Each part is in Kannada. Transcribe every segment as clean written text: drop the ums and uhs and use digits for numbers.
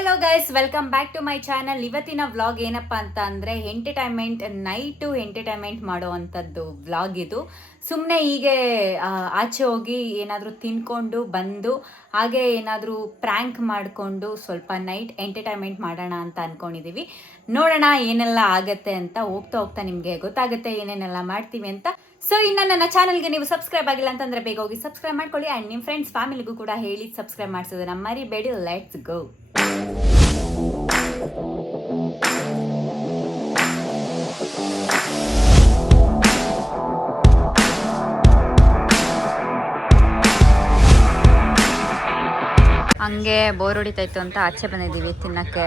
Hello guys, welcome back to my channel. ಇವತ್ತಿನ ವ್ಲಾಗ್ ಏನಪ್ಪ ಅಂತ ಅಂದರೆ ನೈಟು ಎಂಟರ್ಟೈನ್ಮೆಂಟ್ ಮಾಡುವಂಥದ್ದು ವ್ಲಾಗ್ ಇದು. ಸುಮ್ಮನೆ ಹೀಗೆ ಆಚೆ ಹೋಗಿ ಏನಾದರೂ ತಿನ್ಕೊಂಡು ಬಂದು ಹಾಗೆ ಏನಾದರೂ ಪ್ರ್ಯಾಂಕ್ ಮಾಡಿಕೊಂಡು ಸ್ವಲ್ಪ ನೈಟ್ ಎಂಟರ್ಟೈನ್ಮೆಂಟ್ ಮಾಡೋಣ ಅಂತ ಅಂದ್ಕೊಂಡಿದ್ದೀವಿ. ನೋಡೋಣ ಏನೆಲ್ಲ ಆಗತ್ತೆ ಅಂತ. ಹೋಗ್ತಾ ಹೋಗ್ತಾ ನಿಮಗೆ ಗೊತ್ತಾಗುತ್ತೆ ಏನೇನೆಲ್ಲ ಮಾಡ್ತೀವಿ ಅಂತ. ಸೊ ಇನ್ನು ನನ್ನ ಚಾನಲ್ಗೆ ನೀವು ಸಬ್ಸ್ಕ್ರೈಬ್ ಆಗಿಲ್ಲ ಅಂತಂದರೆ ಬೇಗ ಹೋಗಿ ಸಬ್ಸ್ಕ್ರೈಬ್ ಮಾಡ್ಕೊಳ್ಳಿ. ಆ್ಯಂಡ್ ನಿಮ್ಮ ಫ್ರೆಂಡ್ಸ್ ಫ್ಯಾಮಿಲಿಗೂ ಕೂಡ ಹೇಳಿ ಸಬ್ಸ್ಕ್ರೈಬ್ ಮಾಡಿಸೋದನ್ನ ಮರಿಬೇಡಿ. Let's go. ಹಂಗೆ ಬೋರ್ ಹೊಡಿತಾಯಿತ್ತು ಅಂತ ಆಚೆ ಬಂದಿದ್ದೀವಿ ತಿನ್ನಕ್ಕೆ.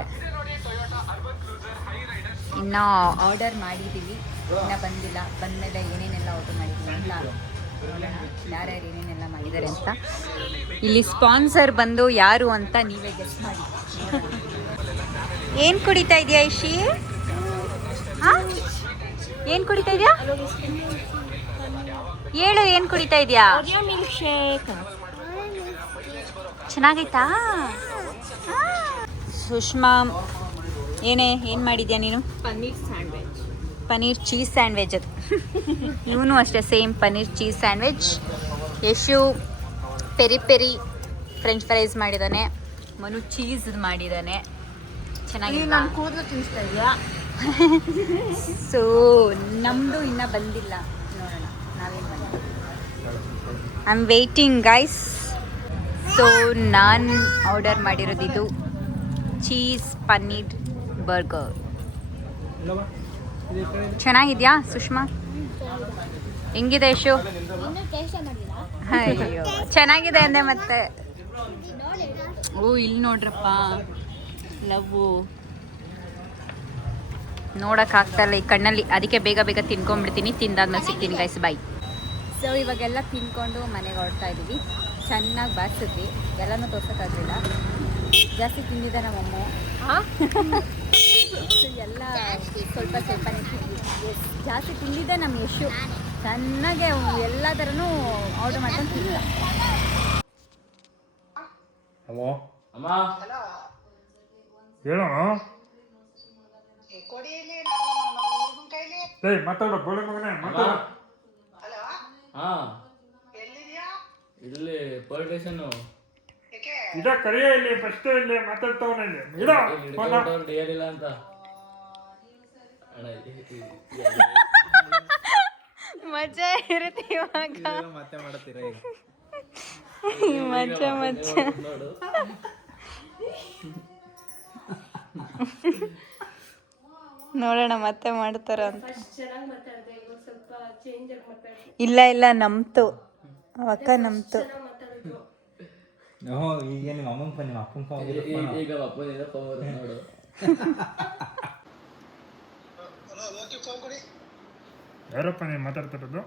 ಇನ್ನೂ ಆರ್ಡರ್ ಮಾಡಿದ್ದೀವಿ, ಇನ್ನೂ ಬಂದಿಲ್ಲ. ಬಂದಮೇಲೆ ಏನೇನೆಲ್ಲ ಆರ್ಡರ್ ಮಾಡಿದ್ದೀವಿ ಅಂತ ನೋಡೋಣ, ಯಾರ್ಯಾರು ಏನೇನೆಲ್ಲ ಮಾಡಿದ್ದಾರೆ ಅಂತ. ಇಲ್ಲಿ ಸ್ಪಾನ್ಸರ್ ಬಂದು ಯಾರು ಅಂತ ನೀವೇ ಗೆಸ್ ಮಾಡಿ. ಏನು ಕುಡಿತಾ ಇದೆಯಾ ಇಶಿ? ಹಾಂ, ಏನು ಕುಡಿತಾ ಇದೆಯಾ ಹೇಳು, ಏನು ಕುಡಿತಾ ಇದೆಯಾ? Milk shake. ಚೆನ್ನಾಗೈತಾ? ಸುಷ್ಮಾ, ಏನು ಮಾಡಿದ್ಯಾ ನೀನು? Paneer sandwich, paneer cheese sandwich. ಅದು ಇವನು ಅಷ್ಟೇ, same paneer cheese sandwich. Yashu peri peri French fries ಮಾಡಿದ್ದಾನೆ. ಮನು ಚೀಸ್ ಮಾಡಿದ್ದಾನೆ. ಚೆನ್ನಾಗಿದೆ. ನಾನು ಕೂದಲು ತಿನ್ನಿಸ್ತಾ ಇದೆಯಾ? ಸೊ ನಮ್ಮದು ಇನ್ನೂ ಬಂದಿಲ್ಲ, ನೋಡೋಣ ನಾವೇನು ಬಂದಿಲ್ಲ. I am waiting guys. So ನಾನು ಆರ್ಡರ್ ಮಾಡಿರೋದಿದು ಚೀಸ್ ಪನ್ನೀರ್ ಬರ್ಗರ್. ಚೆನ್ನಾಗಿದೆಯಾ ಸುಷ್ಮಾ? ಹೆಂಗಿದೆ ಯಶು? ಅಯ್ಯೋ ಚೆನ್ನಾಗಿದೆ ಅಂದೆ ಮತ್ತೆ. ಓ ಇಲ್ಲಿ ನೋಡ್ರಪ್ಪ, ಲವ್ವು ನೋಡೋಕ್ಕಾಗ್ತಾಯಿಲ್ಲ ಈ ಕಣ್ಣಲ್ಲಿ. ಅದಕ್ಕೆ ಬೇಗ ಬೇಗ ತಿನ್ಕೊಂಡ್ಬಿಡ್ತೀನಿ. ತಿಂದಾದ್ಮೇಲೆ ಸಿಗ್ತೀನಿ ಗೈಸ್, ಬಾಯ್. ಸೊ ಇವಾಗೆಲ್ಲ ತಿನ್ಕೊಂಡು ಮನೆಗೆ ಹೊರಡ್ತಾ ಇದ್ದೀವಿ. ಚೆನ್ನಾಗಿ ಬಾರಿಸಿದ್ವಿ, ಎಲ್ಲನೂ ತೋರ್ಸೋಕ್ಕಾಗಲಿಲ್ಲ. ಜಾಸ್ತಿ ತಿಂದಿದ್ದೆ ನಮ್ಮಮ್ಮ. ಎಲ್ಲ ಸ್ವಲ್ಪ ಸ್ವಲ್ಪನೇ ತಿಂದ್ವಿ. ಜಾಸ್ತಿ ತಿಂದಿದ್ದೆ ನಮ್ಮ ಯಶು. ಚೆನ್ನಾಗೆ ಎಲ್ಲ ಥರನೂ ಆರ್ಡರ್ ಮಾಡ್ಕೊಂಡು ತಿಂದ. ಹಲೋ ಅಮ್ಮ, ಹೇಳೋ. ಮಾತಾಡೋ ಬೋಳೆ ಮಗನೇ, ಮಾತಾಡ. ಇಲ್ಲಿ ಪೊಲೀಸ್ ಸ್ಟೇಷನ್ ಇದ ಕರಿಯ ಇಲ್ಲಿ ಫಸ್ಟ್ ಇಲ್ಲಿ ಮಾತಾಡ್ತಾವನ ಇಲ್ಲಿ ಏನಿಲ್ಲ ಅಂತ ಮಜಾ ಇರುತ್ತೆ ಇವಾಗ. ಮತ್ತೆ ಮಾಡತ್ತೀರ ಈಗ? ಮಜಾ ಮಜಾ ನೋಡು. ನೋಡೋಣ ಮತ್ತೆ ಮಾಡ್ತಾರ ಅಂತ. ಇಲ್ಲ ಇಲ್ಲ ನಮ್ತು ಅಕ್ಕ, ನಮ್ತು. ಈಗ ನಿಮ್ಮ ಅಮ್ಮನ ಫೋನ್, ನಿಮ್ಮ ಅಪ್ಪನ ಫೋನ್, ಈಗ ಅಪ್ಪನಿಂದ ಫೋನ್ ನೋಡು. ಯಾರಪ್ಪ ನೀನು ಮಾತಾಡ್ತಿರೋದು?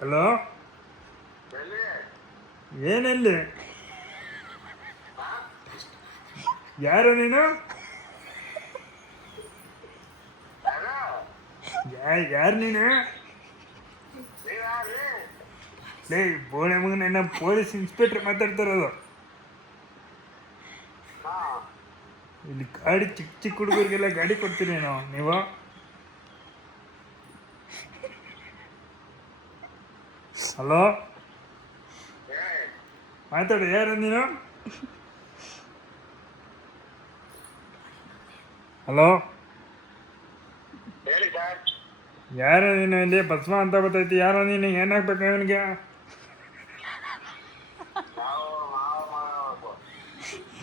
ಹಲೋ, ಏನಲ್ಲಿ? ಯಾರು ನೀನು? ಯಾರು ನೀನು? ಲೇ ಬೋಳೆ ಮಗನ, ನಮ್ಮ ಪೊಲೀಸ್ ಇನ್ಸ್ಪೆಕ್ಟರ್ ಮಾತಾಡ್ತಿರೋದು. ಇಲ್ಲಿ ಗಾಡಿ ಚಿಕ್ಕ ಚಿಕ್ಕ ಹುಡುಗರಿಗೆಲ್ಲ ಗಾಡಿ ಕೊಡ್ತೀರೇನೋ ನೀವು? ಹಲೋ, ಮಾತಾಡು, ಯಾರು ನೀನು? ಹಲೋ, ಯಾರು ನೀನು? ಇಲ್ಲಿ ಭಸ್ಮ ಅಂತ ಗೊತ್ತೈತಿ. ಯಾರೋ ನೀನು? ಏನಾಗ್ಬೇಕು ಇವನಿಗೆ?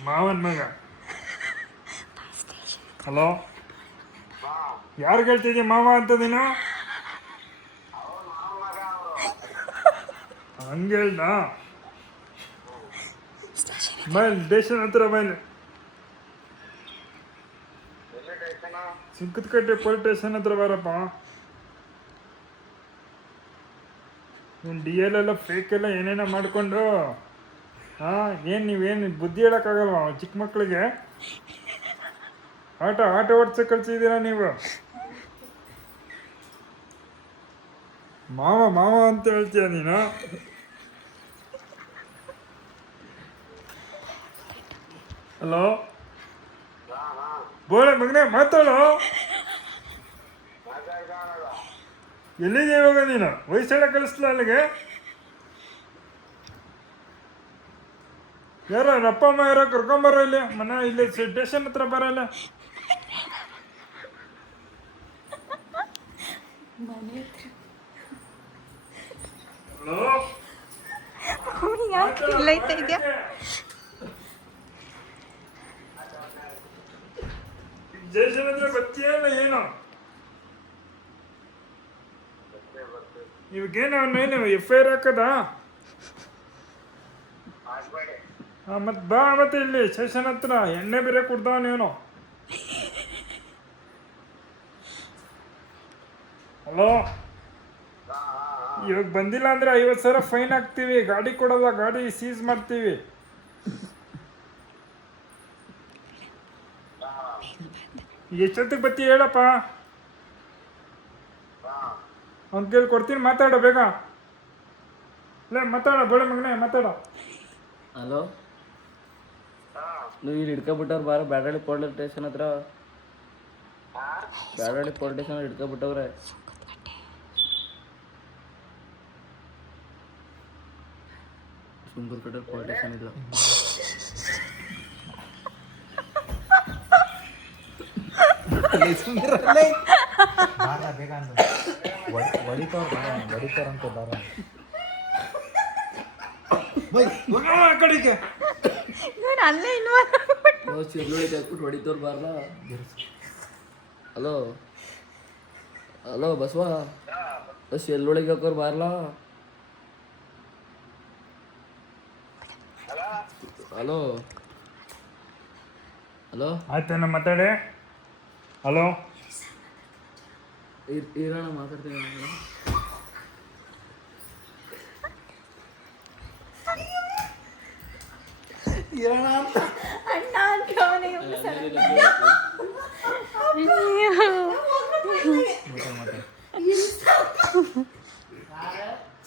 ಮಾವನ್ ಮಗ. ಹಲೋ, ಯಾರು ಕೇಳ್ತಿದ್ಯಾ ಮಾವ ಅಂತ ನೀನು? ಹಂಗೆ ಹೇಳ್ದ? ಬೈಲ್ ಸ್ಟೇಷನ್ ಹತ್ರ ಬೈಲ್. ಸುಂಕದಕಟ್ಟೆ ಪೊಲೀಸ್ ಸ್ಟೇಷನ್ ಹತ್ರ ಬಾರಪ್ಪ. ನೀನು DL ಎಲ್ಲ ಫೇಕ್ ಎಲ್ಲ ಏನೇನೋ ಮಾಡಿಕೊಂಡು ಹಾಂ, ಏನು ನೀವೇನು ಬುದ್ಧಿ ಹೇಳೋಕ್ಕಾಗಲ್ವ ಚಿಕ್ಕ ಮಕ್ಕಳಿಗೆ? ಆಟೋ ಓಡಿಸೋಕೆ ಕಳಿಸಿದ್ದೀರಾ ನೀವು? ಮಾವ ಮಾವ ಅಂತ ಹೇಳ್ತೀಯ ನೀನು. ಹಲೋ ಬೋಳೆ ಮಗನೇ ಮಾತಾಡೋ. ಎಲ್ಲಿಗೆ ಇವಾಗ ನೀನು? ವಯಸ್ಸೆಲ್ಲ ಕಳಿಸ್ಲ ಅಲ್ಲಿಗೆ? ಯಾರೋ ಅಪ್ಪ ಅಮ್ಮ ಯಾರೋ ಕರ್ಕೊಂಬರೋ ಇಲ್ಲಿ ಮನೆ, ಇಲ್ಲಿ ಸ್ಟೇಷನ್ ಹತ್ರ ಬರಲ್ಲ. ಹಲೋ ಸ್ಟೇಷನ್ ಹತ್ರ ಬರ್ತೀಯಲ್ಲ ಏನು? ಇವಾಗೇನು ಅವನೇನು FIR ಹಾಕದಾ? ಮತ್ತೆ ಬಾ ಮತ್ತೆ ಇಲ್ಲಿ ಸ್ಟೇಷನ್ ಹತ್ರ ಎಣ್ಣೆ ಬೇರೆ ಕುಡ್ದವನೇನು. ಹಲೋ ಇವಾಗ ಬಂದಿಲ್ಲ ಅಂದ್ರೆ 50,000 ಫೈನ್ ಹಾಕ್ತೀವಿ, ಗಾಡಿ ಕೊಡಲ್ಲ, ಗಾಡಿ ಸೀಸ್ ಮಾಡ್ತೀವಿ. ಎಷ್ಟೊತ್ತಿಗೆ ಬರ್ತೀವಿ ಹೇಳಪ್ಪ? ಅವ್ನ ಕೇಳಿ ಕೊಡ್ತೀನಿ, ಮಾತಾಡೋ ಬೇಗ. ಇಲ್ಲ ಮಾತಾಡೋ ಬೋಳೆ ಮಗನೇ ಮಾತಾಡೋ. ಹಲೋ, ನೀವು ಇಲ್ಲಿ ಹಿಡ್ಕೊಬಿಟ್ಟವ್ರು ಬಾರ ಬ್ಯಾಡಳ್ಳಿ ಪೊಲೀಸ್ ಸ್ಟೇಷನ್ ಹತ್ರ. Byadahalli police station ಹಿಡ್ಕೊಬಿಟ್ಟವ್ರೆ. ಸುಂದರ್ಕಟ್ಟೆ police station ಇಲ್ಲ. ಬೇಗ ಹೊಡಿತಾರಂತ ಬಾರ. ಕಡೆಗೆ ಚೆಲ್ಲೊಳಗೆ ಹಾಕ್ಬಿಟ್ಟು ಹೊಡಿತವ್ರು ಬಾರ್ಲ. ಹಲೋ ಹಲೋ ಬಸವ, ಚೆಲ್ಲೊಳಗೆ ಹಾಕೋರು ಬಾರ್ಲ. ಹಲೋ ಹಲೋ ಆಯ್ತೇನ ಮಾತಾಡಿ. ಹಲೋ ಇರೋಣ ಮಾತಾಡ್ತೀನಿ.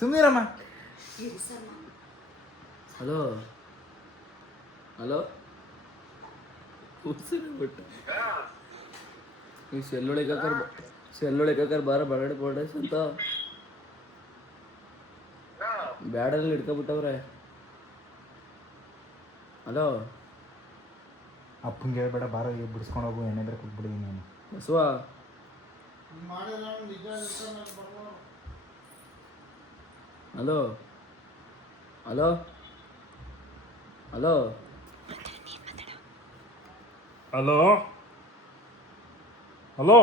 ಸುಮ್ಮೀರಮ್ಮ. ಹಲೋ ಹಲೋ ಬಿಟ್ಟು ನೀವು ಸೆಲ್ಲೊಳಗೆ ಹಾಕರ್ ಬಾರ ಬರಡೆ ಪೊಡೇಸ್ ಅಂತ ಬ್ಯಾಡಲ್ಲಿ ಹಿಡ್ಕೊಬಿಟ್ಟವ್ರೆ. ಹಲೋ ಅಪ್ಪಂಗೆ ಹೇಳ್ಬೇಡ, ಬಾರ ಈಗ ಬಿಡಿಸ್ಕೊಂಡು ಹೋಗು, ಎಣ್ಣೆ ಬೇರೆ ಕೊಟ್ಬಿಡಿ ನೀನು. Basava hello hello hello hello hello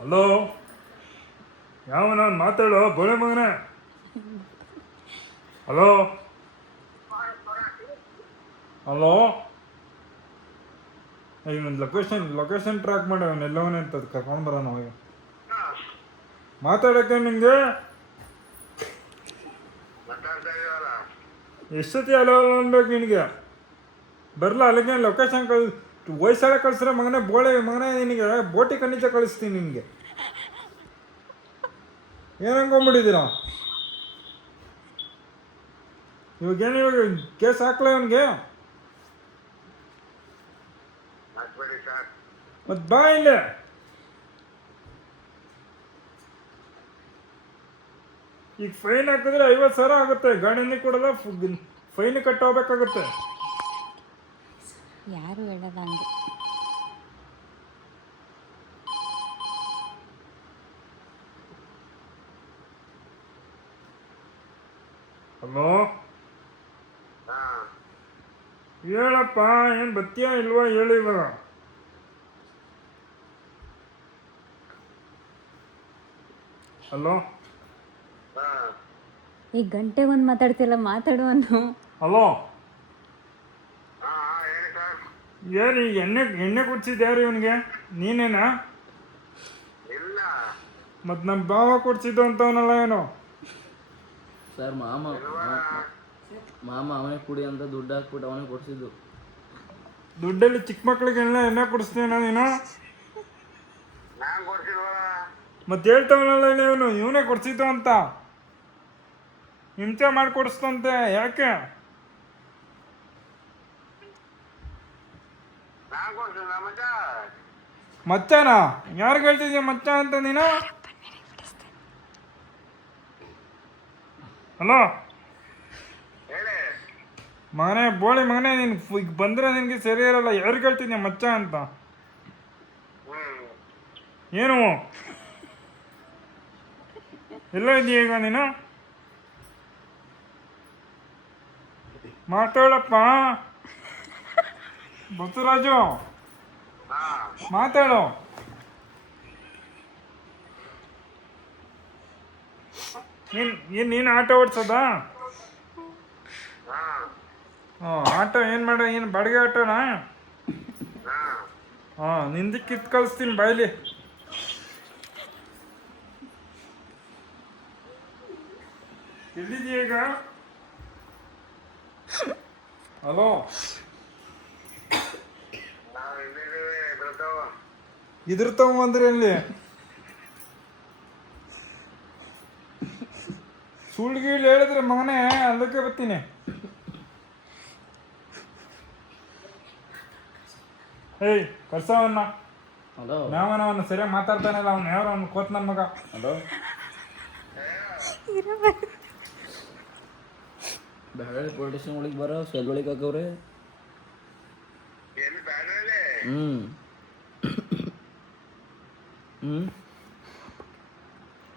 hello ಯಾವ ನಾನು ಮಾತಾಡೋ ಬೋಳೆ ಮಗನೇ. ಹಲೋ ಹಲೋ ಇವನು ಲೊಕೇಶನ್ ಟ್ರ್ಯಾಕ್ ಮಾಡಿ ಅವನೆಲ್ಲವನೇ ಅಂತ ಕರ್ಕೊಂಡು ಬರೋಣ ಅವಾಗ ಮಾತಾಡೋಕ್ಕೆ. ನಿಂಗೆ ಎಷ್ಟೊತ್ತಿ ಅಲೋ ಅನ್ಬೇಕು ನಿನಗೆ? ಬರಲ್ಲ ಅಲ್ಲಿಗೆ ಲೊಕೇಶನ್ ವಯಸ್ಸಾಳೆ ಕಳಿಸ್ರೆ ಮಗನೇ, ಬೋಳೆ ಮಗನೇ, ನಿನಗೆ ಬೋಟಿ ಖಂಡಿತ ಕಳಿಸ್ತೀನಿ ನಿನಗೆ. ಏನು ಅನ್ಕೊಂಬಿಟ್ಟಿದ್ದೀರಾ? ಇವಾಗ ಕೇಸ್ ಹಾಕ್ಲ ಅವನಿಗೆ? ಮತ್ತೆ ಬಾ ಇಲ್ಲೇ. ಈಗ ಫೈನ್ ಹಾಕಿದ್ರೆ 50,000 ಆಗುತ್ತೆ, ಗಾಡಿನೇ ಕೊಡಲ್ಲ, ಫೈನ್ ಕಟ್ಟೋಗ್ಬೇಕಾಗುತ್ತೆ. ಯಾರು ಹೇಳಲ್ಲ ಹಂಗೆ. ಹಲೋ ಹೇಳಪ್ಪ, ಏನು ಬತ್ತೀಯಾ ಇಲ್ವಾ ಹೇಳಿ ಇವಾಗ. ಹಲೋ ಈಗ ಗಂಟೆಗೆ ಒಂದು ಮಾತಾಡ್ತಿಲ್ಲ, ಮಾತಾಡುವನು. ಹಲೋ ಯಾರು ಈಗ ಎಣ್ಣೆ ಕೊಡ್ಸಿದ್ದು ಯಾರು ಇವನಿಗೆ? ನೀನೇನಾ? ಮತ್ತು ನಮ್ಮ ಭಾವ ಕೊಡ್ಸಿದ್ದು ಅಂತವನಲ್ಲ ಏನೋ. ಸರ್ ಮಾಮ ಮಾಮ ಅವನೇ ಕುಡಿ ಅಂತ ದುಡ್ಡು ಹಾಕ್ಬಿಟ್ಟು ಅವನೇ ಕೊಡ್ಸಿದ್ದು. ದುಡ್ಡಲ್ಲಿ ಚಿಕ್ಕ ಮಕ್ಳಿಗೆಲ್ಲ ಎಣ್ಣೆ ಕೊಡಿಸ್ತೀನ ನೀನು? ಮತ್ತೆ ಹೇಳ್ತಾವನಲ್ಲ ಇವನೇ ಕೊಡ್ಸಿದ್ದು ಅಂತ. ಹಿಂಸೆ ಮಾಡಿ ಕೊಡಿಸ್ತಂತೆ. ಯಾಕೆ? ಮಚ್ಚನ? ಯಾರು ಹೇಳ್ತಿದ್ಯಾ ಮಚ್ಚ ಅಂತ ನೀನು? ಹಲೋ ಮಗನೇ, ಬೋಳಿ ಮಗನೇ, ನೀನು ಈಗ ಬಂದರೆ ನಿನಗೆ ಸರಿ ಇರಲ್ಲ. ಯಾರು ಹೇಳ್ತಿದ್ಯಾ ಮಚ್ಚ ಅಂತ? ಏನು ಎಲ್ಲ ಇದೆಯಾ ಈಗ ನೀನು? ಮಾತಾಡಪ್ಪ ಬಸವರಾಜು, ಮಾತಾಡು. ನೀನು ಆಟೋ ಓಡಿಸೋದಾ? ಆಟೋ ಏನು ಮಾಡೋ? ಏನು ಬಾಡಿಗೆ ಆಟೋನಾ? ನಿಂದಕ್ಕೆ ಕಿತ್ತು ಕಳಿಸ್ತೀನಿ ಬಾಯ್ಲಿ. ಎಲ್ಲಿದೆಯಾ ಈಗ? ಹಲೋ, ಇದ್ರ ತಗೊಂಬಂದ್ರಿ ಅಲ್ಲಿ ಸುಳ್ಳು ಗೀಳು ಹೇಳಿದ್ರೆ ಮಗನೇ ಅದಕ್ಕೆ ಬರ್ತೀನಿ. ಏಯ್ ಕರ್ಸವನ್ನ, ಹಲೋ ನಾವನವನ್ನ ಸರಿಯಾಗಿ ಮಾತಾಡ್ತಾನಲ್ಲ ಅವ್ನು. ಯಾರು ಅವ್ನು ಕೋತ್ ನನ್ನ ಮಗ. ಹಲೋ ಬೆಳಗ್ಗೆ ಪೊಲೀಸ್ ಸ್ಟೇಷನ್ ಒಳಗೆ ಬರೋ ಸೆಲ್ ಒಳಗೆ ಹಾಕವ್ರೆ.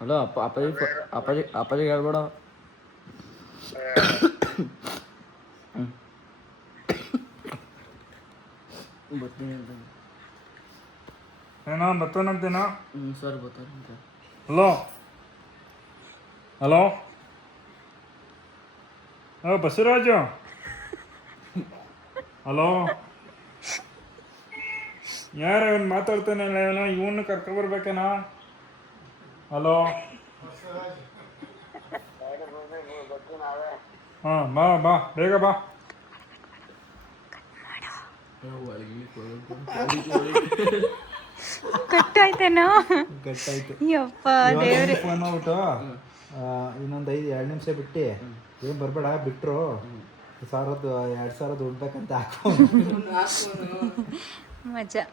ಹಲೋ ಅಪ್ಪಾಜಿ ಹೇಳ್ಬೇಡ. ಬರ್ತೀನಿ ಅಂತ. ಏನೋ ಬರ್ತಾನಂತೇನೋ. ಸರ್ ಬರ್ತಾರಂತೆ. Hello hello, Basavaraju. ಹಲೋ, ಯಾರು ಇವನು ಮಾತಾಡ್ತಾನಲ್ಲ? ಇವನು ಕರ್ಕೊಬರ್ಬೇಕೇನೋ? ಹಲೋ, ಬಾ ಬಾ, ಬೇಗ ಬಾ. ಕಟ್ಟಾಯ್ತೇನೋ? ಗಟ್ಟಾಯ್ತು. ಯಪ್ಪ ದೇವ್ರೆ. ಫೋನ್ ಮಾಡ್ಬಿಟ್ಟು ಇನ್ನೊಂದು 2 ನಿಮಿಷ ಬಿಟ್ಟು ಏನು ಬರಬೇಡ ಬಿಟ್ಟರು 2,000 ದುಡ್ಡು ಬೇಕಂತ ಹಾಕೋ. ಮಜಾ.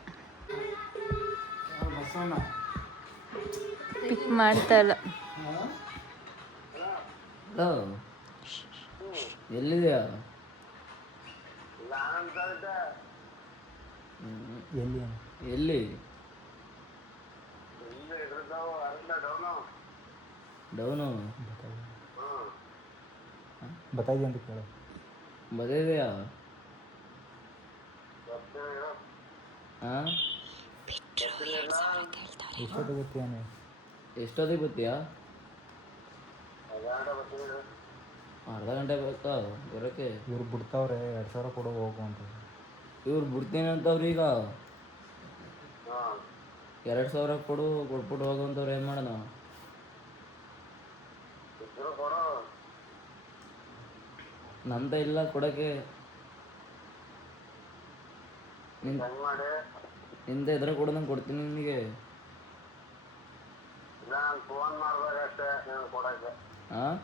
ಪಿಕ್ ಮಾಡ್ತಾ ಇಲ್ಲ. ಹಲೋ, ಎಲ್ಲಿದೆಯಾ? ಎಲ್ಲಿ? ಡೌನು ಬತ್ತಾಯಿದೆ ಅಂತ ಕೇಳು. ಬದಿದೆಯಾ? ಹಾಂ, ಎಷ್ಟೊತ್ತಿಗೆ ಗೊತ್ತೇನೆ? ಎಷ್ಟೊತ್ತಿಗೆ ಬರ್ತೀಯಾ? ಅರ್ಧ ಗಂಟೆ ಬೇಕಾ ಬರೋಕ್ಕೆ? ಇವ್ರು ಬಿಡ್ತಾವ್ರೆ 2,000 ಕೊಡು ಹೋಗು ಅಂತ. ಇವ್ರು ಬಿಡ್ತೀನಿ ಅಂತವ್ರೀಗ. 2,000 ಕೊಟ್ಬಿಟ್ಟು ಹೋಗುವಂಥವ್ರು ಏನು ಮಾಡೋಣ? ನಂತ ಇಲ್ಲ ಕೊಡೋಕ್ಕೆ. ನಿಂದ ಇದ್ರೆ ಕೊಡು, ನಂಗೆ ಕೊಡ್ತೀನಿ ನಿನಗೆ. ಹಾಂ,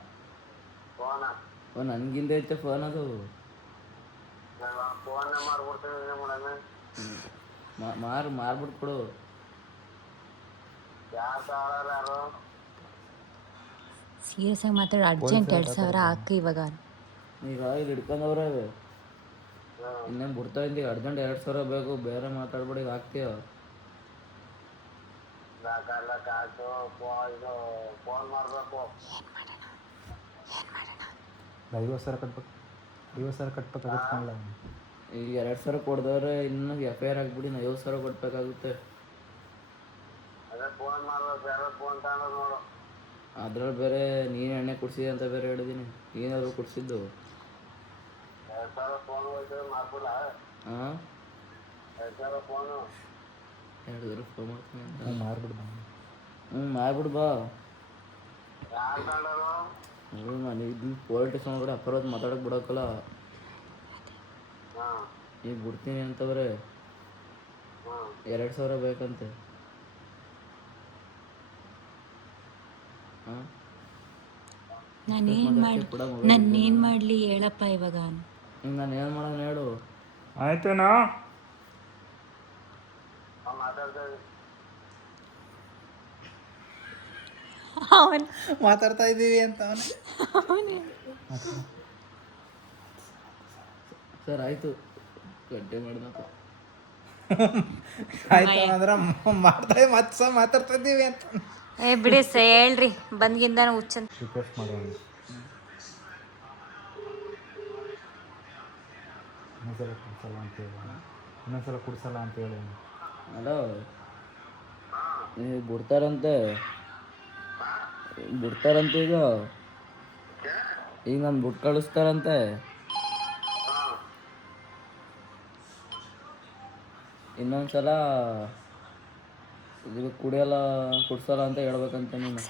ನನಗಿಂದ ಐತೆ ಫೋನ್ ಅದು. ಮಾರ್ಬಿಟ್ಟು ಕೊಡು. ಸೀರಿಯಸ್ ಆಗಿ ಮಾತಾಡಿ. ಅರ್ಜೆಂಟ್ 2,000 ಹಾಕಿ ಇವಾಗ. ಈಗ ಇಲ್ಲಿ ಹಿಡ್ಕೊಂಡವ್ರೆ. ಇನ್ನೇನು ಬಿಡ್ತಾ ಇದ್ದೀವಿ. ಅರ್ಜೆಂಟ್ 2,000 ಬೇಕು. ಬೇರೆ ಮಾತಾಡ್ಬೇಡಿ, ಈಗ ಹಾಕ್ತೀಯ? $50,000 ಕಟ್ಬೇಕು. 50,000 ಕಟ್ಬೇಕಾಗತ್ತಲ್ಲ. ಈಗ 2,000 ಕೊಡ್ದವ್ರೆ ಇನ್ನೂ FIR ಹಾಕ್ಬಿಡಿ. 50,000 ಕೊಡ್ಬೇಕಾಗುತ್ತೆ. ಅದ್ರಲ್ಲಿ ಬೇರೆ ನೀನು ಎಣ್ಣೆ ಕುಡಿಸಿದೆ ಅಂತ ಬೇರೆ ಹೇಳಿದ್ದೀನಿ. ನೀನಾದ್ರು ಕುಡಿಸಿದ್ದು. ಹಾಂ, 2,000 ಫೋನ್ ಮಾಡ್ತೀನಿ ಅಂತ. ಮಾರ್ಬಿಡ್ದ. ಮಾರ್ಬಿಡು ಬಾ. ನಾನು ಇದು ಪೊಲಿಟಿಕ್ಸ್ ಕೂಡ ಅಪರೋದು ಮಾತಾಡಕ್ಕೆ ಬಿಡೋಕ್ಕಲ್ಲ. ಈಗ ಬಿಡ್ತೀನಿ ಅಂತವ್ರೆ 2,000 ಬೇಕಂತೆ. ಹಾಂ ನಾನೇನು ಮಾಡಲಿ ಹೇಳಪ್ಪ ಇವಾಗ. ನಾನು ಏನು ಮಾಡೋಣ ಹೇಳು. ಆಯ್ತೇನಾ? ಮಾತಾಡ್ತಾ ಇದ್ದೀವಿ ಅಂತ ಸರ್ ಆಯಿತು ಗಡ್ಡೆ ಮಾಡ್ದಪ್ಪ. ಆಯ್ತು ಅಂದ್ರೆ ಮಾತಾಡ್ತಾ ಇದ್ದೀವಿ ಅಂತ ಬಿಡಿ ಹೇಳ್ರಿ ಬಂದ್ಗಿಂದ ಹುಚ್ಚನ್ ರಿಕ್ವೆಸ್ಟ್ ಮಾಡೋಣ. ಇನ್ನೊಂದ್ಸಲ ಕುಡ್ಸಲ್ಲ ಅಂತ ಹೇಳಿ. ಹಲೋ, ನೀವು ಬಿಡ್ತಾರಂತೆ ಈಗ ನಾನು ಬಿಟ್ಟು ಕಳಿಸ್ತಾರಂತೆ. ಇನ್ನೊಂದ್ಸಲ ಇದು ಕುಡ್ಸಲ್ಲ ಅಂತ ಹೇಳ್ಬೇಕಂತ ನೀನು.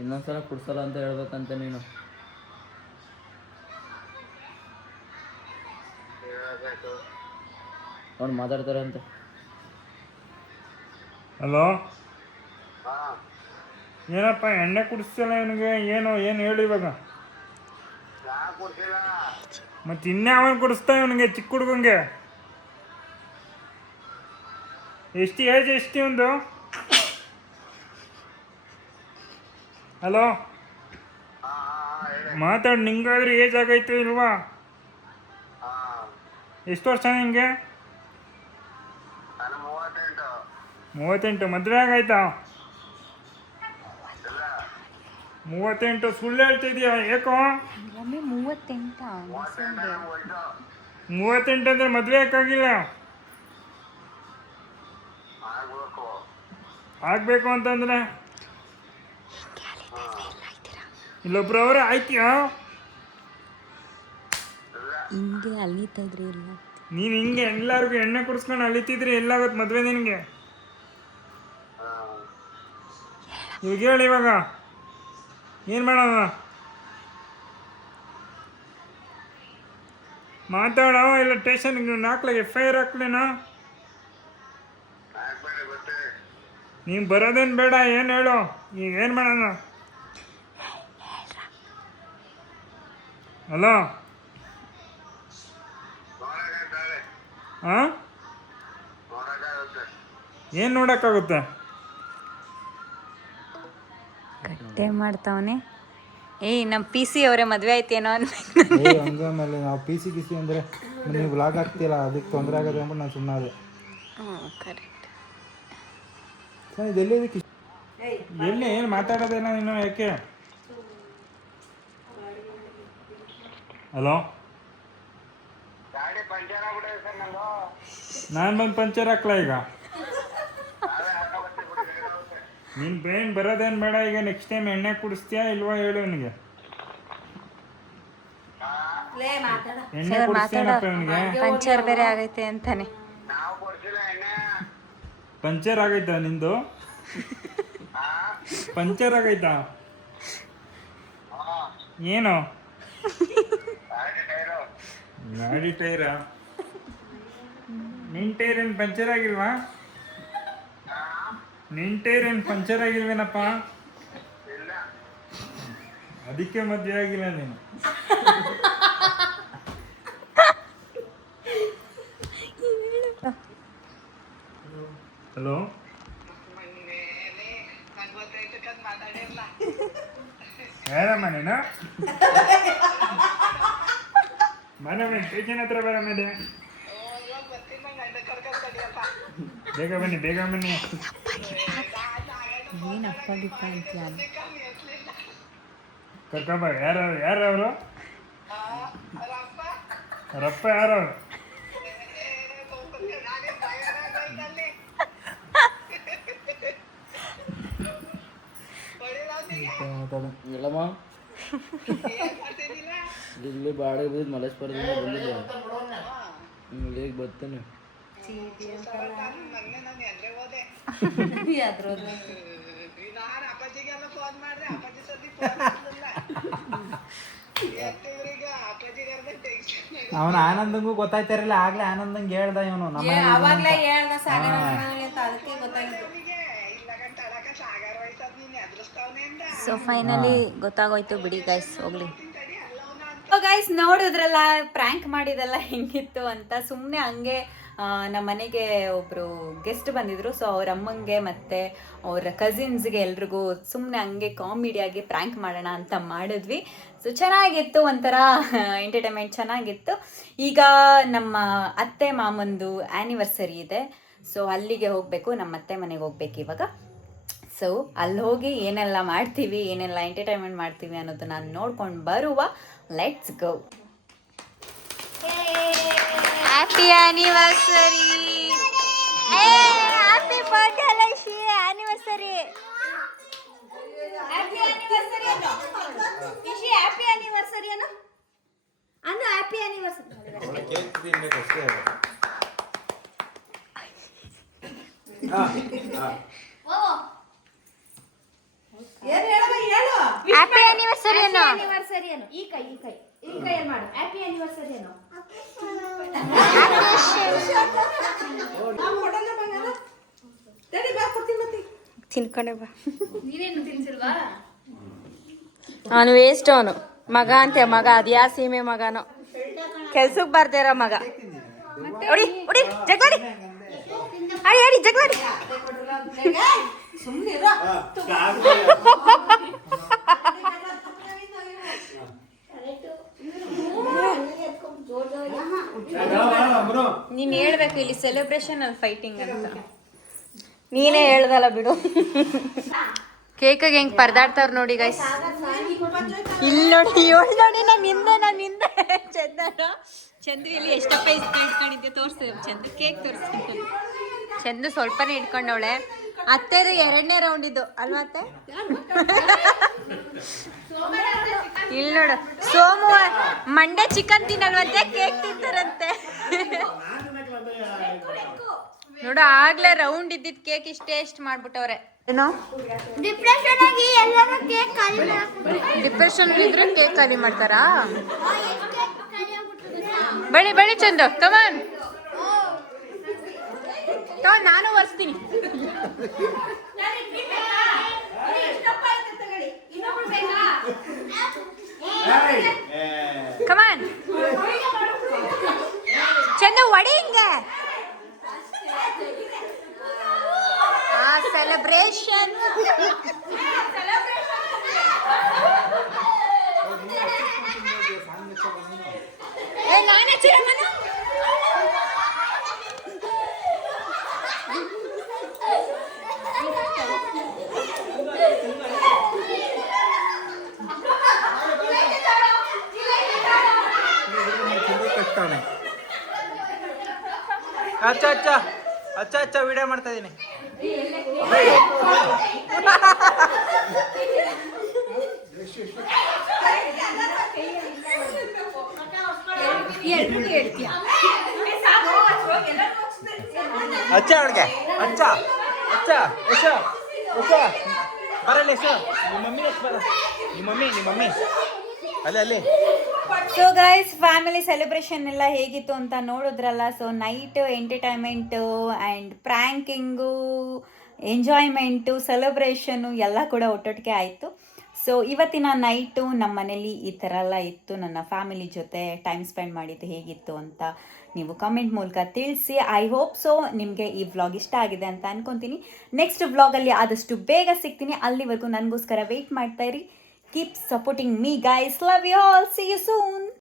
ಇನ್ನೊಂದ್ಸಲ ಕುಡ್ಸಲ್ಲ ಅಂತ ಹೇಳ್ಬೇಕಂತ ನೀನು. ಅವ್ನು ಮಾತಾಡ್ತಾರಂತೆ. ಹಲೋ, ಏನಪ್ಪ ಎಣ್ಣೆ ಕುಡಿಸ್ತಿಲ್ಲ ಇವನಿಗೆ? ಏನು ಹೇಳಿ ಇವಾಗ? ಮತ್ತೆ ಇನ್ಯಾವನ್ ಕುಡಿಸ್ತಾ ಇವನಿಗೆ? ಚಿಕ್ಕ ಹುಡುಗಂಗೆ ಎಷ್ಟು ಏಜ್? ಎಷ್ಟು ಒಂದು? ಹಲೋ, ಮಾತಾಡು. ನಿಂಗಾದ್ರೆ ಏಜ್ ಆಗೈತೆ ಇಲ್ವಾ? ಎಷ್ಟು ವರ್ಷ ನಿಂಗೆ? 38. ಮದುವೆ ಆಗೈತಾ? 38. ಸುಳ್ಳು ಹೇಳ್ತಿದ್ಯಾ? ಏಕೋ 38 ಅಂದ್ರೆ ಮದುವೆ ಯಾಕಾಗಿಲ್ಲ? ಆಗ್ಬೇಕು ಅಂತಂದ್ರೆ ಇಲ್ಲೊಬ್ರು ಅವ್ರೆ ಆಯ್ತೀಯಾ? ಹಿಂಗೆ ಅಲಿತಾ ಇದ್ರಿ ಇಲ್ಲ? ನೀನು ಹಿಂಗೆ ಎಲ್ಲರಿಗೂ ಎಣ್ಣೆ ಕುಡಿಸ್ಕೊಂಡು ಅಲಿತಿದ್ರಿ ಎಲ್ಲಾಗತ್ತೆ ಮದುವೆ ನಿನಗೆ? ಇವಾಗ ಹೇಳಿ, ಇವಾಗ ಏನು ಮಾಡೋಣ? ಮಾತಾಡೋ, ಇಲ್ಲ ಸ್ಟೇಷನ್ಗೆ ಹಾಕ್ಲಾಗ FIR ಹಾಕ್ಲೇನಾ? ನೀನು ಬರೋದೇನು ಬೇಡ, ಏನು ಹೇಳು ಈಗ? ಏನು ಮಾಡೋಣ? ಹಲೋ, ಹಾಂ? ಏನು ನೋಡೋಕ್ಕಾಗುತ್ತೆ? ಗಟ್ಟೆ ಮಾಡ್ತಾವನೆ. ನಮ್ಮ PC ಅವರೇ ಮದುವೆ ಆಯ್ತೇನೋ ಅನ್ಬೇಕು. ಹಂಗ ಆಮೇಲೆ ನಾವು PC ಅಂದರೆ ನೀವು ವ್ಲಾಗ್ ಆಗ್ತೀರಾ, ಅದಕ್ಕೆ ತೊಂದರೆ ಆಗೋದು ಅಂದ್ಬಿಟ್ಟು ನಾನು ಸುಮ್ಮನೆ. ಕರೆಕ್ಟ್. ಸರ್ ಇದೆಲ್ಲಿ ಎಲ್ಲಿ ಏನು ಮಾತಾಡೋದೇನ ನೀನು? ಯಾಕೆ? ಹಲೋ, ನಾನು ಬಂದು ಪಂಚರ್ ಹಾಕ್ಲಾ ಈಗ? ನೀನು ಬ್ರೈನ್ ಬರೋದೇನು ಬೇಡ ಈಗ. ನೆಕ್ಸ್ಟ್ ಟೈಮ್ ಎಣ್ಣೆ ಕುಡಿಸ್ತೀಯಾ ಇಲ್ವಾ ಹೇಳು ನನಗೆ. ಎಣ್ಣೆ ಕುಡಿಸ್ತೀನಪ್ಪ ಇವನಿಗೆ. ಪಂಚರ್ ಬೇರೆ ಆಗೈತೆ ಅಂತಾನೆ. ಪಂಚರ್ ಆಗೈತಾ ನಿಂದು? ಪಂಚರ್ ಆಗೈತಾ? ಏನು ಗಾಡಿ ಟೈರಾ? ನಿನ್ ಟೈರ್ ಏನು ಪಂಚರ್ ಆಗಿಲ್ವಾ? ನಿನ್ ಟೈರ್ ಏನು ಪಂಚರ್ ಆಗಿಲ್ವೇನಪ್ಪ? ಅದಕ್ಕೆ ಮದುವೆ ಆಗಿಲ್ಲ ನೀನು. ಹಲೋ, ಯಾರಮ್ಮ ನೀನು? ಮನೆ ಸ್ಟೇಷನ್ ಹತ್ರ ಬರ ಮೇಲೆ. ಬೇಗ ಬನ್ನಿ, ಬೇಗ ಬನ್ನಿ. ಏನಪ್ಪಾಗಿತ್ತ ಅಂತ ಕರ್ಕೊಂಬ. ಯಾರವರು? ರಪ್ಪ ಯಾರವ್ರು? ಇಲ್ಲಮ್ಮ, ಇಲ್ಲಿ ಬಾಡಿಗೆ ಬಿದ್ದು ಮಲೇಶ್ವರದಿಂದ ಬಂದಿದ್ದೆ. ಈಗ ಬರ್ತೀನಿ. ಅವನ ಆನಂದಂಗೂ ಗೊತ್ತಾಯ್ತಾರಲ್ಲ ಆಗ್ಲೇ ಆನಂದಂಗೆ ಹೇಳ್ದ ಇವನು ನಮ್ಮ ಅವಾಗ್ಲೇ ಹೇಳ್ದ ಸಾಗರ ಅಂತ ಅದಕ್ಕೆ ಗೊತ್ತಾಗಿತ್ತು. ಸೊ ಫೈನಲಿ ಗೊತ್ತಾಗೋಯ್ತು ಬಿಡಿ ಗೈಸ್, ಹೋಗ್ಲಿ. ಗೈಸ್ ನೋಡಿದ್ರಲ್ಲ ಪ್ರ್ಯಾಂಕ್ ಮಾಡಿದೆಲ್ಲ ಹೆಂಗಿತ್ತು ಅಂತ. ಸುಮ್ಮನೆ ಹಂಗೆ ನಮ್ಮ ಮನೆಗೆ ಒಬ್ಬರು ಗೆಸ್ಟ್ ಬಂದಿದ್ರು. ಸೊ ಅವ್ರ ಅಮ್ಮಂಗೆ ಮತ್ತು ಅವರ ಕಸಿನ್ಸ್ಗೆ ಎಲ್ರಿಗೂ ಸುಮ್ಮನೆ ಹಂಗೆ ಕಾಮಿಡಿಯಾಗಿ ಪ್ರ್ಯಾಂಕ್ ಮಾಡೋಣ ಅಂತ ಮಾಡಿದ್ವಿ. ಸೊ ಚೆನ್ನಾಗಿತ್ತು, ಒಂಥರ ಎಂಟರ್ಟೈನ್ಮೆಂಟ್ ಚೆನ್ನಾಗಿತ್ತು. ಈಗ ನಮ್ಮ ಅತ್ತೆ ಮಾಮಂದು ಆ್ಯನಿವರ್ಸರಿ ಇದೆ. ಸೊ ಅಲ್ಲಿಗೆ ಹೋಗಬೇಕು, ನಮ್ಮ ಅತ್ತೆ ಮನೆಗೆ ಹೋಗ್ಬೇಕು ಇವಾಗ. ಸೊ ಅಲ್ಲಿ ಹೋಗಿ ಏನೆಲ್ಲ ಮಾಡ್ತೀವಿ, ಏನೆಲ್ಲ ಎಂಟರ್ಟೈನ್ಮೆಂಟ್ ಮಾಡ್ತೀವಿ ಅನ್ನೋದು ನಾನು ನೋಡ್ಕೊಂಡು ಬರುವ. Let's go. Happy anniversary, happy birthday ಲೈಶಿ, ಆನಿವರ್ಸರಿ, ಹ್ಯಾಪಿ ಆನಿವರ್ಸರಿ ಅನ್ನೋ ಇಶಿ, ಹ್ಯಾಪಿ ಆನಿವರ್ಸರಿ ಅನ್ನೋ ಅಂದು, ಹ್ಯಾಪಿ ಆನಿವರ್ಸರಿ. ಕೇಕ್ ತಿನ್ಬೇಕಷ್ಟೇ. ಹ್ಯಾಪಿ ಆನಿವರ್ಸರಿ ಅನ್ನೋ, ಆನಿವರ್ಸರಿ ಅನ್ನೋ, ಈ ಕೈಯಲ್ಲಿ ಮಾಡು, ಹ್ಯಾಪಿ ಆನಿವರ್ಸರಿ ಅನ್ನೋ. ತಿನ್ಕೊಂಡೆ ಬಾ. ಅವನು ವೇಸ್ಟ್, ಅವನು ಮಗ ಅಂತೆ, ಮಗ ಅದ್ಯಾ ಸೀಮೆ ಮಗನೋ, ಕೆಲ್ಸಕ್ಕೆ ಬರ್ದಿರೋ ಮಗ. ಹೊಡಿ ಹೊಡಿ, ಜಗಳಾಡಿ ಅಡಿ ಅಡಿ, ಜಗಳಾಡಿ. ನೀನ್ ಹೇಳ್ಬೇಕು ಇಲ್ಲಿ ಸೆಲೆಬ್ರೇಷನ್ ಅಲ್ಲಿ ಫೈಟಿಂಗ್ ಅಂತ. ನೀನೇ ಹೇಳ್ದಲ್ಲ ಬಿಡು. ಕೇಕಿಗೆ ಹೆಂಗ್ ಪರದಾಡ್ತಾವ್ರು ನೋಡಿ ಗೈಸ್. ಇಲ್ಲಿ ನೋಡಿ, ಇವಳು ನೋಡಿ, ನಾನು ಹಿಂದೆ ಚಂದ್ರು ಇಲ್ಲಿ ಎಷ್ಟಪ್ಪ ಇಟ್ಕೊಂಡಿದ್ದೆ, ತೋರಿಸ್ತೀವಿ ಚಂದ್ರ ಕೇಕ್ ತೋರಿಸ್ತೀನಿ. ಚಂದ್ರು ಸ್ವಲ್ಪನೇ ಇಟ್ಕೊಂಡವಳೆ. ಅತ್ತೆದು 2ನೇ ರೌಂಡ್ ಇದು ಅಲ್ವಾ ಅತ್ತೆ? ಇಲ್ಲಿ ನೋಡು, ಸೋಮವಾರ ಮಂಡೇ ಚಿಕನ್ ತಿನ್ನಲ್ವಂತೆ, ಕೇಕ್ ತಿಂತಾರಂತೆ. ನೋಡು, ಆಗ್ಲೇ ರೌಂಡ್ ಇದ್ದಿದ್ ಕೇಕ್ ಇಷ್ಟು ಮಾಡ್ಬಿಟ್ಟವ್ರೆ. ಏನೋ ಡಿಪ್ರೆಷನ್ ಇದ್ರೆ ಕೇಕ್ ಖಾಲಿ ಮಾಡ್ತಾರಾ? ಬಳಿ ಬಳಿ ಚಂದು, ಕಮಾನ್, ನಾನು ಒರೆಸ್ತೀನಿ. ಕಮಾನ್ ಚಂದು, ಒಡಿ ಹಿಂಗೆ. ಸೆಲೆಬ್ರೇಷನ್ ನಾನೇ ಚಿರಮನು. ಅಚ್ಚ ಅಚ್ಚ ಅಚ್ಚ ಅಚ್ಚ ವಿಡಿಯೋ ಮಾಡ್ತಾ ಇದೀನಿ. ಅಚ್ಚ ಅವಳಿಗೆ ಅಚ್ಚ ಅಚ್ಚ ಎಸ ಎಸ ಬರಲ್ಲ ಎಸ. ನಿಮ್ಮ ಮಮ್ಮಿ ಎಸ್ ಬರ, ನಿಮ್ಮ ಮಮ್ಮಿ ಅಲ್ಲೇ. ಸೊ ಗೈಸ್, ಫ್ಯಾಮಿಲಿ ಸೆಲೆಬ್ರೇಷನ್ ಎಲ್ಲ ಹೇಗಿತ್ತು ಅಂತ ನೋಡಿದ್ರಲ್ಲ. So night entertainment and pranking, enjoyment, celebration ಎಲ್ಲ ಕೂಡ ಒಟ್ಟೊಟ್ಟಿಗೆ ಆಯಿತು. ಸೊ ಇವತ್ತಿನ ನೈಟು ನಮ್ಮ ಮನೇಲಿ ಈ ಥರ ಎಲ್ಲ ಇತ್ತು. ನನ್ನ ಫ್ಯಾಮಿಲಿ ಜೊತೆ ಟೈಮ್ ಸ್ಪೆಂಡ್ ಮಾಡಿದ್ದು ಹೇಗಿತ್ತು ಅಂತ ನೀವು ಕಮೆಂಟ್ ಮೂಲಕ ತಿಳಿಸಿ. ಐ ಹೋಪ್ ಸೊ ನಿಮಗೆ ಈ ವ್ಲಾಗ್ ಇಷ್ಟ ಆಗಿದೆ ಅಂತ ಅನ್ಕೊತೀನಿ. ನೆಕ್ಸ್ಟ್ ವ್ಲಾಗಲ್ಲಿ ಆದಷ್ಟು ಬೇಗ ಸಿಗ್ತೀನಿ. ಅಲ್ಲಿವರೆಗೂ ನನಗೋಸ್ಕರ ವೆಯ್ಟ್ ಮಾಡ್ತಾ ಇರಿ. Keep supporting me guys. Love you all. See you soon.